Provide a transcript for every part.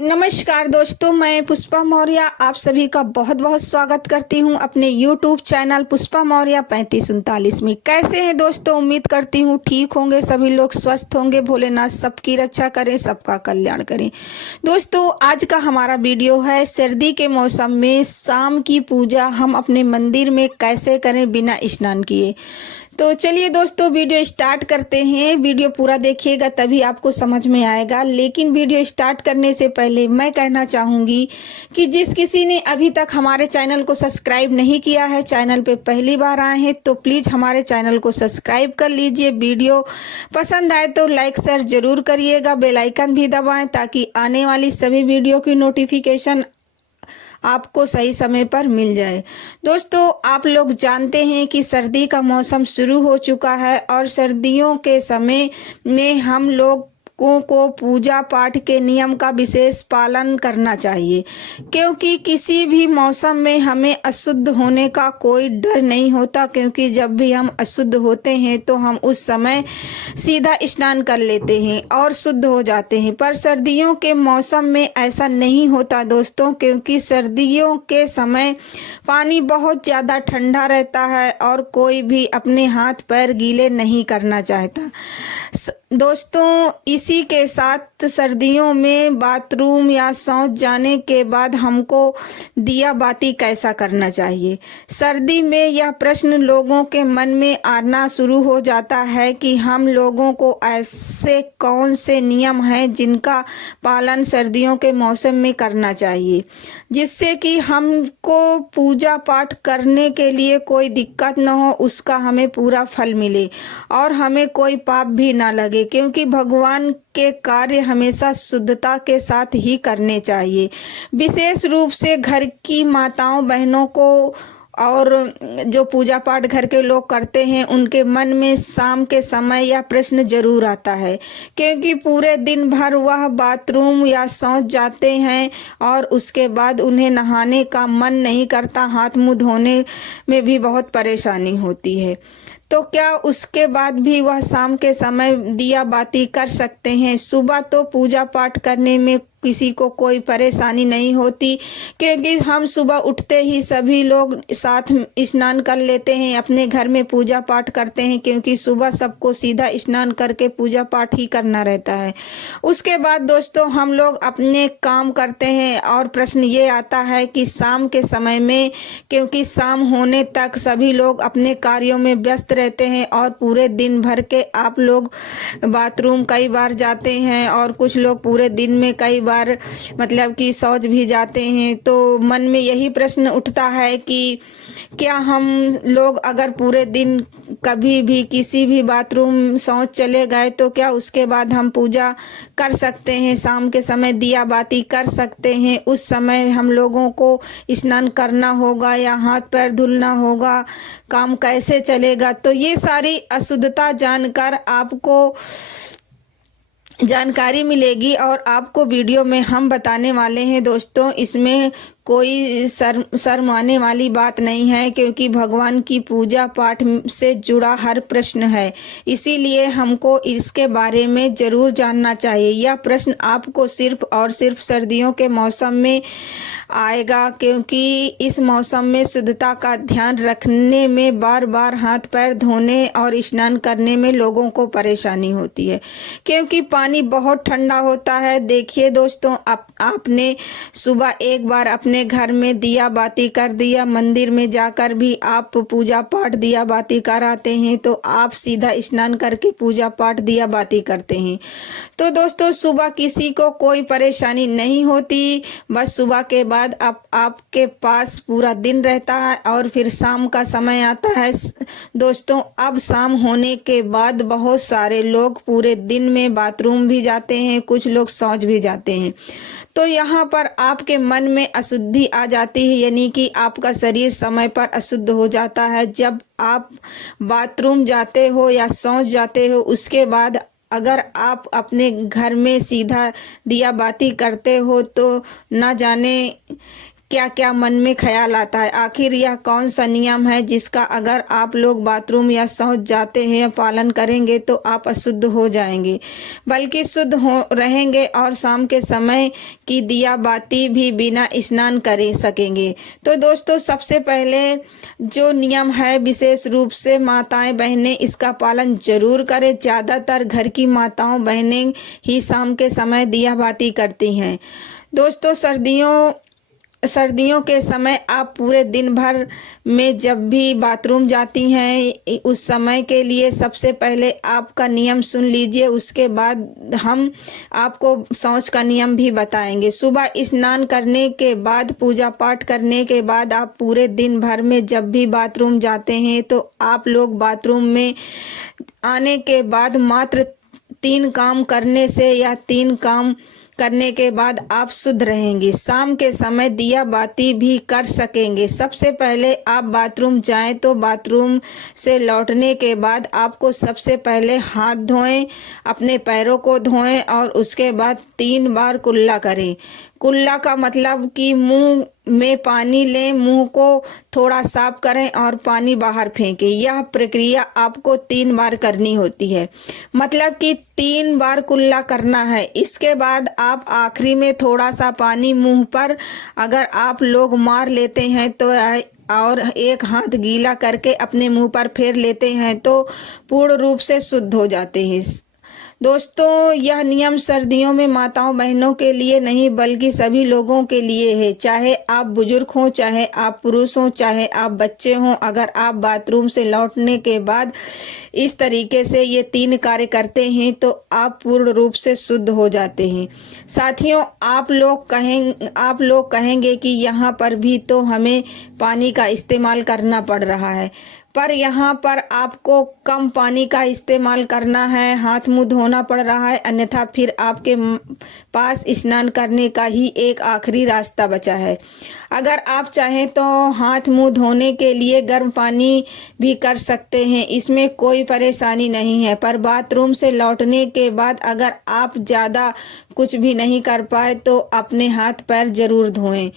नमस्कार दोस्तों, मैं पुष्पा मौर्य आप सभी का बहुत बहुत स्वागत करती हूं अपने YouTube चैनल पुष्पा मौर्य 3539 में। कैसे हैं दोस्तों? उम्मीद करती हूं ठीक होंगे, सभी लोग स्वस्थ होंगे। भोलेनाथ सबकी रक्षा करें, सबका कल्याण करें। दोस्तों, आज का हमारा वीडियो है सर्दी के मौसम में शाम की पूजा हम अपने मंदिर में कैसे करें बिना स्नान किए। तो चलिए दोस्तों, वीडियो स्टार्ट करते हैं। वीडियो पूरा देखिएगा तभी आपको समझ में आएगा। लेकिन वीडियो स्टार्ट करने से पहले मैं कहना चाहूँगी कि जिस किसी ने अभी तक हमारे चैनल को सब्सक्राइब नहीं किया है, चैनल पे पहली बार आए हैं, तो प्लीज़ हमारे चैनल को सब्सक्राइब कर लीजिए। वीडियो पसंद आए तो लाइक शेयर ज़रूर करिएगा, बेल आइकन भी दबाएँ ताकि आने वाली सभी वीडियो की नोटिफिकेशन आपको सही समय पर मिल जाए। दोस्तों, आप लोग जानते हैं कि सर्दी का मौसम शुरू हो चुका है और सर्दियों के समय में हम लोग को पूजा पाठ के नियम का विशेष पालन करना चाहिए, क्योंकि किसी भी मौसम में हमें अशुद्ध होने का कोई डर नहीं होता। क्योंकि जब भी हम अशुद्ध होते हैं तो हम उस समय सीधा स्नान कर लेते हैं और शुद्ध हो जाते हैं। पर सर्दियों के मौसम में ऐसा नहीं होता दोस्तों, क्योंकि सर्दियों के समय पानी बहुत ज़्यादा ठंडा रहता है और कोई भी अपने हाथ पैर गीले नहीं करना चाहता। दोस्तों, इसी के साथ सर्दियों में बाथरूम या शौच जाने के बाद हमको दिया बाती कैसा करना चाहिए। सर्दी में यह प्रश्न लोगों के मन में आना शुरू हो जाता है कि हम लोगों को ऐसे कौन से नियम हैं जिनका पालन सर्दियों के मौसम में करना चाहिए, जिससे कि हमको पूजा पाठ करने के लिए कोई दिक्कत न हो, उसका हमें पूरा फल मिले और हमें कोई पाप भी ना लगे। क्योंकि भगवान के कार्य हमेशा शुद्धता के साथ ही करने चाहिए। विशेष रूप से घर की माताओं बहनों को और जो पूजा पाठ घर के लोग करते हैं, उनके मन में शाम के समय यह प्रश्न जरूर आता है, क्योंकि पूरे दिन भर वह बाथरूम या शौच जाते हैं और उसके बाद उन्हें नहाने का मन नहीं करता, हाथ मुंह धोने में भी बहुत परेशानी होती है। तो क्या उसके बाद भी वह शाम के समय दिया बाती कर सकते हैं? सुबह तो पूजा पाठ करने में किसी को कोई परेशानी नहीं होती, क्योंकि हम सुबह उठते ही सभी लोग साथ स्नान कर लेते हैं, अपने घर में पूजा पाठ करते हैं, क्योंकि सुबह सबको सीधा स्नान करके पूजा पाठ ही करना रहता है। उसके बाद दोस्तों हम लोग अपने काम करते हैं और प्रश्न ये आता है कि शाम के समय में, क्योंकि शाम होने तक सभी लोग अपने कार्यों में व्यस्त रहते हैं और पूरे दिन भर के आप लोग बाथरूम कई बार जाते हैं और कुछ लोग पूरे दिन में कई बार मतलब कि शौच भी जाते हैं। तो मन में यही प्रश्न उठता है कि क्या हम लोग अगर पूरे दिन कभी भी किसी भी बाथरूम शौच चले गए तो क्या उसके बाद हम पूजा कर सकते हैं? शाम के समय दिया बाती कर सकते हैं? उस समय हम लोगों को स्नान करना होगा या हाथ पैर धुलना होगा? काम कैसे चलेगा? तो ये सारी अशुद्धता जानकर आपको जानकारी मिलेगी और आपको वीडियो में हम बताने वाले हैं दोस्तों। इसमें कोई शर्माने वाली बात नहीं है, क्योंकि भगवान की पूजा पाठ से जुड़ा हर प्रश्न है, इसीलिए हमको इसके बारे में ज़रूर जानना चाहिए। यह प्रश्न आपको सिर्फ और सिर्फ सर्दियों के मौसम में आएगा, क्योंकि इस मौसम में शुद्धता का ध्यान रखने में बार बार हाथ पैर धोने और स्नान करने में लोगों को परेशानी होती है, क्योंकि पानी बहुत ठंडा होता है। देखिए दोस्तों, आपने सुबह एक बार अपने घर में दिया बाती कर दिया, मंदिर में जाकर भी आप पूजा पाठ दिया बाती कर आते हैं, तो आप सीधा स्नान करके पूजा पाठ दिया बाती करते हैं। तो दोस्तों, सुबह किसी को कोई परेशानी नहीं होती, बस सुबह के बाद आपके पास पूरा दिन रहता है और फिर शाम का समय आता है। दोस्तों, अब शाम होने के बाद बहुत सारे लोग पूरे दिन में बाथरूम भी जाते हैं, कुछ लोग शौच भी जाते हैं। तो यहाँ पर आपके मन में अशुद्धि आ जाती है, यानी कि आपका शरीर समय पर अशुद्ध हो जाता है। जब आप बाथरूम जाते हो या शौच जाते हो, उसके बाद अगर आप अपने घर में सीधा दिया बाती करते हो तो ना जाने क्या क्या मन में ख्याल आता है। आखिर यह कौन सा नियम है जिसका अगर आप लोग बाथरूम या शौच जाते हैं या पालन करेंगे तो आप अशुद्ध हो जाएंगे, बल्कि शुद्ध हो रहेंगे और शाम के समय की दिया बाती भी बिना स्नान करे सकेंगे। तो दोस्तों, सबसे पहले जो नियम है विशेष रूप से माताएं बहनें इसका पालन जरूर करें। ज़्यादातर घर की माताओं बहनें ही शाम के समय दिया बाती करती हैं। दोस्तों, सर्दियों के समय आप पूरे दिन भर में जब भी बाथरूम जाती हैं उस समय के लिए सबसे पहले आपका नियम सुन लीजिए, उसके बाद हम आपको शौच का नियम भी बताएंगे। सुबह स्नान करने के बाद, पूजा पाठ करने के बाद आप पूरे दिन भर में जब भी बाथरूम जाते हैं तो आप लोग बाथरूम में आने के बाद मात्र 3 काम करने से या 3 काम करने के बाद आप शुद्ध रहेंगे। शाम के समय दिया बाती भी कर सकेंगे। सबसे पहले आप बाथरूम जाएं तो बाथरूम से लौटने के बाद आपको सबसे पहले हाथ धोएं, अपने पैरों को धोएं और उसके बाद 3 बार कुल्ला करें। कुल्ला का मतलब कि मुंह में पानी लें, मुंह को थोड़ा साफ करें और पानी बाहर फेंकें। यह प्रक्रिया आपको 3 बार करनी होती है, मतलब कि 3 बार कुल्ला करना है। इसके बाद आप आखिरी में थोड़ा सा पानी मुंह पर अगर आप लोग मार लेते हैं तो और एक हाथ गीला करके अपने मुंह पर फेर लेते हैं तो पूर्ण रूप से शुद्ध हो जाते हैं। दोस्तों, यह नियम सर्दियों में माताओं बहनों के लिए नहीं बल्कि सभी लोगों के लिए है। चाहे आप बुजुर्ग हों, चाहे आप पुरुष हों, चाहे आप बच्चे हों, अगर आप बाथरूम से लौटने के बाद इस तरीके से ये 3 कार्य करते हैं तो आप पूर्ण रूप से शुद्ध हो जाते हैं। साथियों, आप लोग कहेंगे कि यहाँ पर भी तो हमें पानी का इस्तेमाल करना पड़ रहा है, पर यहाँ पर आपको कम पानी का इस्तेमाल करना है, हाथ मुंह धोना पड़ रहा है, अन्यथा फिर आपके पास स्नान करने का ही एक आखिरी रास्ता बचा है। अगर आप चाहें तो हाथ मुंह धोने के लिए गर्म पानी भी कर सकते हैं, इसमें कोई परेशानी नहीं है। पर बाथरूम से लौटने के बाद अगर आप ज़्यादा कुछ भी नहीं कर पाए तो अपने हाथ पैर जरूर धोएं।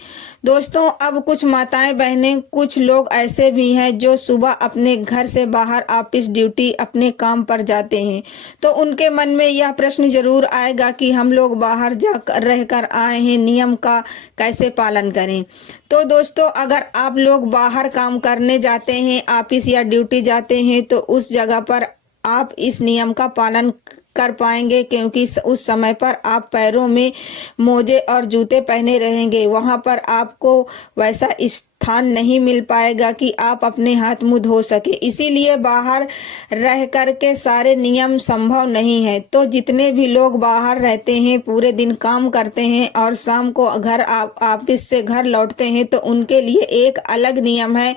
दोस्तों, अब कुछ माताएं बहनें, कुछ लोग ऐसे भी हैं जो सुबह अपने घर से बाहर ऑफिस ड्यूटी अपने काम पर जाते हैं, तो उनके मन में यह प्रश्न जरूर आएगा कि हम लोग बाहर जा रहकर आए हैं, नियम का कैसे पालन करें। तो दोस्तों, अगर आप लोग बाहर काम करने जाते हैं, ऑफिस या ड्यूटी जाते हैं, तो उस जगह पर आप इस नियम का पालन कर पाएंगे, क्योंकि उस समय पर आप पैरों में मोजे और जूते पहने रहेंगे। वहां पर आपको वैसा स्थान नहीं मिल पाएगा कि आप अपने हाथ मुंह धो सके। इसीलिए बाहर रह कर के सारे नियम संभव नहीं है। तो जितने भी लोग बाहर रहते हैं, पूरे दिन काम करते हैं और शाम को घर ऑफिस से घर लौटते हैं, तो उनके लिए एक अलग नियम है।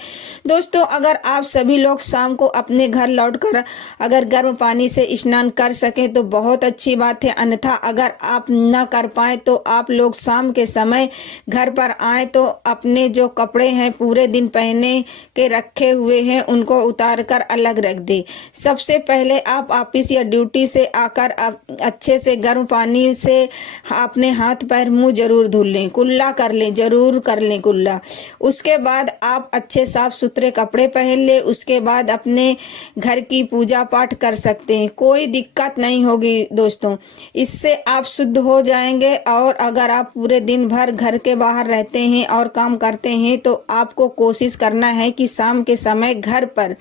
दोस्तों, अगर आप सभी लोग शाम को अपने घर लौटकर अगर गर्म पानी से स्नान कर सकें तो बहुत अच्छी बात है, अन्यथा अगर आप न कर पाए तो आप लोग शाम के समय घर पर आए तो अपने जो कपड़े हैं पूरे दिन पहने के रखे हुए हैं उनको उतार कर अलग रख दें। सबसे पहले आप ऑफिस या ड्यूटी से आकर अच्छे से गर्म पानी से अपने हाथ पैर मुंह जरूर धुल लें, कुल्ला कर लें, जरूर कर लें कुल्ला। उसके बाद आप अच्छे साफ सुथरे कपड़े पहन लें। उसके बाद अपने घर की पूजा पाठ कर सकते हैं, कोई दिक्कत नहीं होगी। दोस्तों, इससे आप शुद्ध हो जाएंगे। और अगर आप पूरे दिन भर घर के बाहर रहते हैं और काम करते हैं तो आपको कोशिश करना है कि शाम के समय घर पर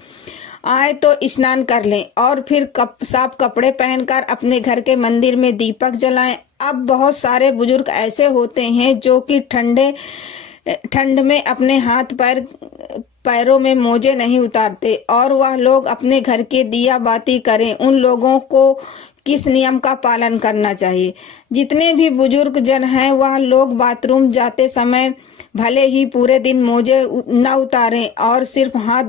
आए तो स्नान कर लें और फिर साफ कपड़े पहनकर अपने घर के मंदिर में दीपक जलाएं। अब बहुत सारे बुजुर्ग ऐसे होते हैं जो कि ठंड में अपने हाथ पैरों में मोजे नहीं उतारते और वह लोग अपने घर के दिया बाती करें। उन लोगों को किस नियम का पालन करना चाहिए? जितने भी बुजुर्ग जन हैं वह लोग बाथरूम जाते समय भले ही पूरे दिन मोजे न उतारें और सिर्फ हाथ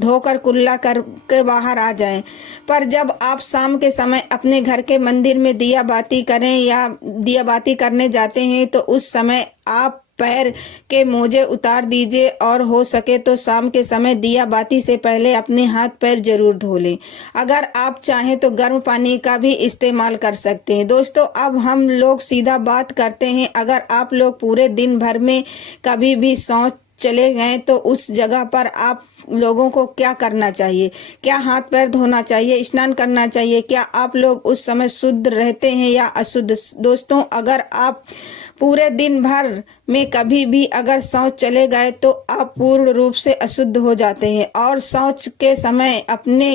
धोकर कुल्ला करके बाहर आ जाएं। पर जब आप शाम के समय अपने घर के मंदिर में दिया बाती करें या दिया बाती करने जाते हैं तो उस समय आप पैर के मोजे उतार दीजिए और हो सके तो शाम के समय दिया बाती से पहले अपने हाथ पैर जरूर धो लें। अगर आप चाहें तो गर्म पानी का भी इस्तेमाल कर सकते हैं। दोस्तों, अब हम लोग सीधा बात करते हैं, अगर आप लोग पूरे दिन भर में कभी भी शौच चले गए तो उस जगह पर आप लोगों को क्या करना चाहिए? क्या हाथ पैर धोना चाहिए, स्नान करना चाहिए? क्या आप लोग उस समय शुद्ध रहते हैं या अशुद्ध? दोस्तों, अगर आप पूरे दिन भर में कभी भी अगर शौच चले गए तो आप पूर्ण रूप से अशुद्ध हो जाते हैं और शौच के समय अपने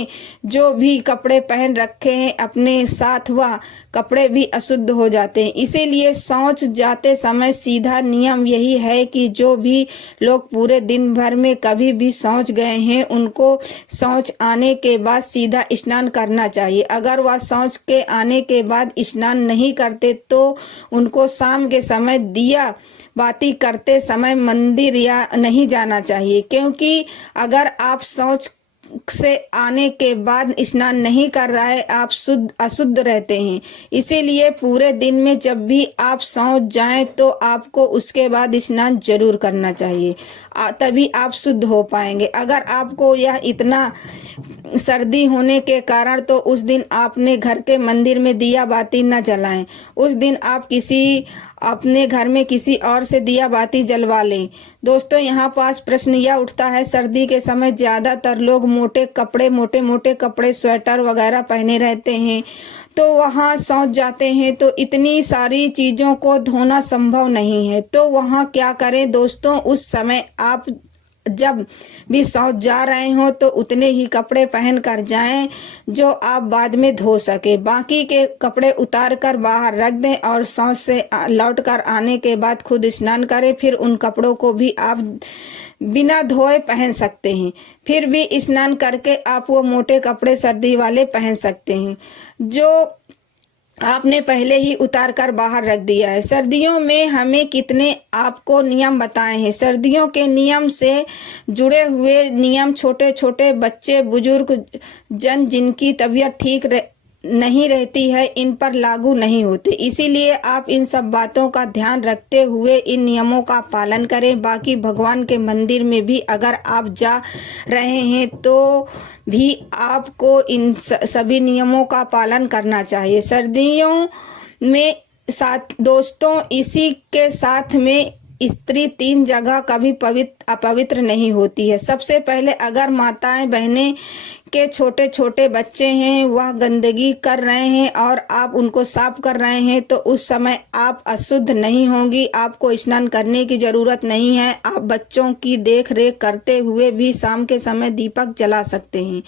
जो भी कपड़े पहन रखे हैं अपने साथ वह कपड़े भी अशुद्ध हो जाते हैं। इसीलिए शौच जाते समय सीधा नियम यही है कि जो भी लोग पूरे दिन भर में कभी भी शौच गए हैं उनको शौच आने के बाद सीधा स्नान करना चाहिए। अगर वह शौच के आने के बाद स्नान नहीं करते तो उनको शाम के समय दिया बाती करते समय मंदिर या नहीं जाना चाहिए, क्योंकि अगर आप शौच से आने के बाद स्नान नहीं कर रहे आप अशुद्ध रहते हैं। इसीलिए पूरे दिन में जब भी आप शौच जाएं तो आपको उसके बाद स्नान जरूर करना चाहिए, तभी आप शुद्ध हो पाएंगे। अगर आपको यह इतना सर्दी होने के कारण तो उस दिन आपने घर के मंदिर में दिया बाती न जलाएं। उस दिन आप अपने घर में किसी और से दिया बाती जलवा लें। दोस्तों, यहाँ पास प्रश्न यह उठता है, सर्दी के समय ज़्यादातर लोग मोटे मोटे कपड़े स्वेटर वगैरह पहने रहते हैं तो वहाँ शौच जाते हैं तो इतनी सारी चीज़ों को धोना संभव नहीं है। तो वहाँ क्या करें दोस्तों, उस समय आप जब भी शौच जा रहे हो तो उतने ही कपड़े पहन कर जाएं जो आप बाद में धो सके। बाकी के कपड़े उतार कर बाहर रख दें और शौच से लौट कर आने के बाद खुद स्नान करें। फिर उन कपड़ों को भी आप बिना धोए पहन सकते हैं। फिर भी स्नान करके आप वो मोटे कपड़े सर्दी वाले पहन सकते हैं जो आपने पहले ही उतार कर बाहर रख दिया है। सर्दियों में हमें कितने आपको नियम बताए हैं। सर्दियों के नियम से जुड़े हुए नियम छोटे छोटे बच्चे, बुजुर्ग जन जिनकी तबीयत ठीक नहीं रहती है इन पर लागू नहीं होते। इसीलिए आप इन सब बातों का ध्यान रखते हुए इन नियमों का पालन करें। बाकी भगवान के मंदिर में भी अगर आप जा रहे हैं तो भी आपको इन सभी नियमों का पालन करना चाहिए। सर्दियों में साथ दोस्तों, इसी के साथ में स्त्री 3 जगह कभी अपवित्र नहीं होती है। सबसे पहले अगर माताएं बहनें के छोटे छोटे बच्चे हैं वह गंदगी कर रहे हैं और आप उनको साफ कर रहे हैं तो उस समय आप अशुद्ध नहीं होंगी, आपको स्नान करने की ज़रूरत नहीं है। आप बच्चों की देख रेख करते हुए भी शाम के समय दीपक जला सकते हैं,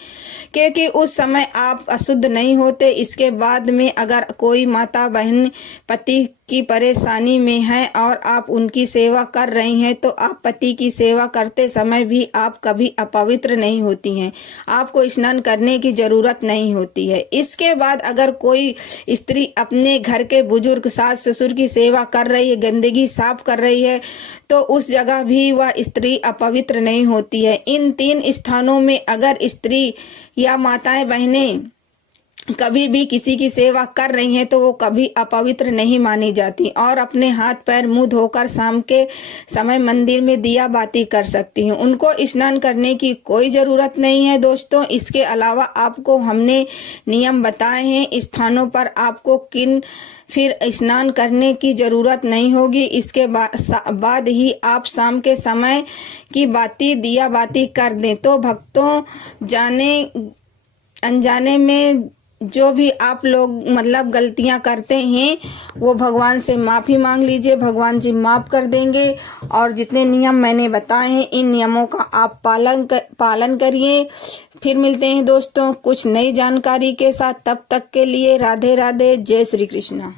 क्योंकि उस समय आप अशुद्ध नहीं होते। इसके बाद में अगर कोई माता बहन पति की परेशानी में है और आप उनकी सेवा कर रही हैं तो आप पति की सेवा करते समय भी आप कभी अपवित्र नहीं होती हैं, आपको स्नान करने की ज़रूरत नहीं होती है। इसके बाद अगर कोई स्त्री अपने घर के बुजुर्ग सास ससुर की सेवा कर रही है, गंदगी साफ कर रही है तो उस जगह भी वह स्त्री अपवित्र नहीं होती है। इन 3 स्थानों में अगर स्त्री या माताएं बहनें कभी भी किसी की सेवा कर रही हैं तो वो कभी अपवित्र नहीं मानी जाती और अपने हाथ पैर मुंह धोकर शाम के समय मंदिर में दिया बाती कर सकती हैं। उनको स्नान करने की कोई ज़रूरत नहीं है दोस्तों। इसके अलावा आपको हमने नियम बताए हैं स्थानों पर आपको फिर स्नान करने की ज़रूरत नहीं होगी। इसके बाद ही आप शाम के समय की बाती दिया बाती कर दें। तो भक्तों, जाने अनजाने में जो भी आप लोग मतलब गलतियां करते हैं वो भगवान से माफ़ी मांग लीजिए, भगवान जी माफ़ कर देंगे। और जितने नियम मैंने बताए हैं इन नियमों का आप पालन करिए। फिर मिलते हैं दोस्तों कुछ नई जानकारी के साथ, तब तक के लिए राधे राधे, जय श्री कृष्णा।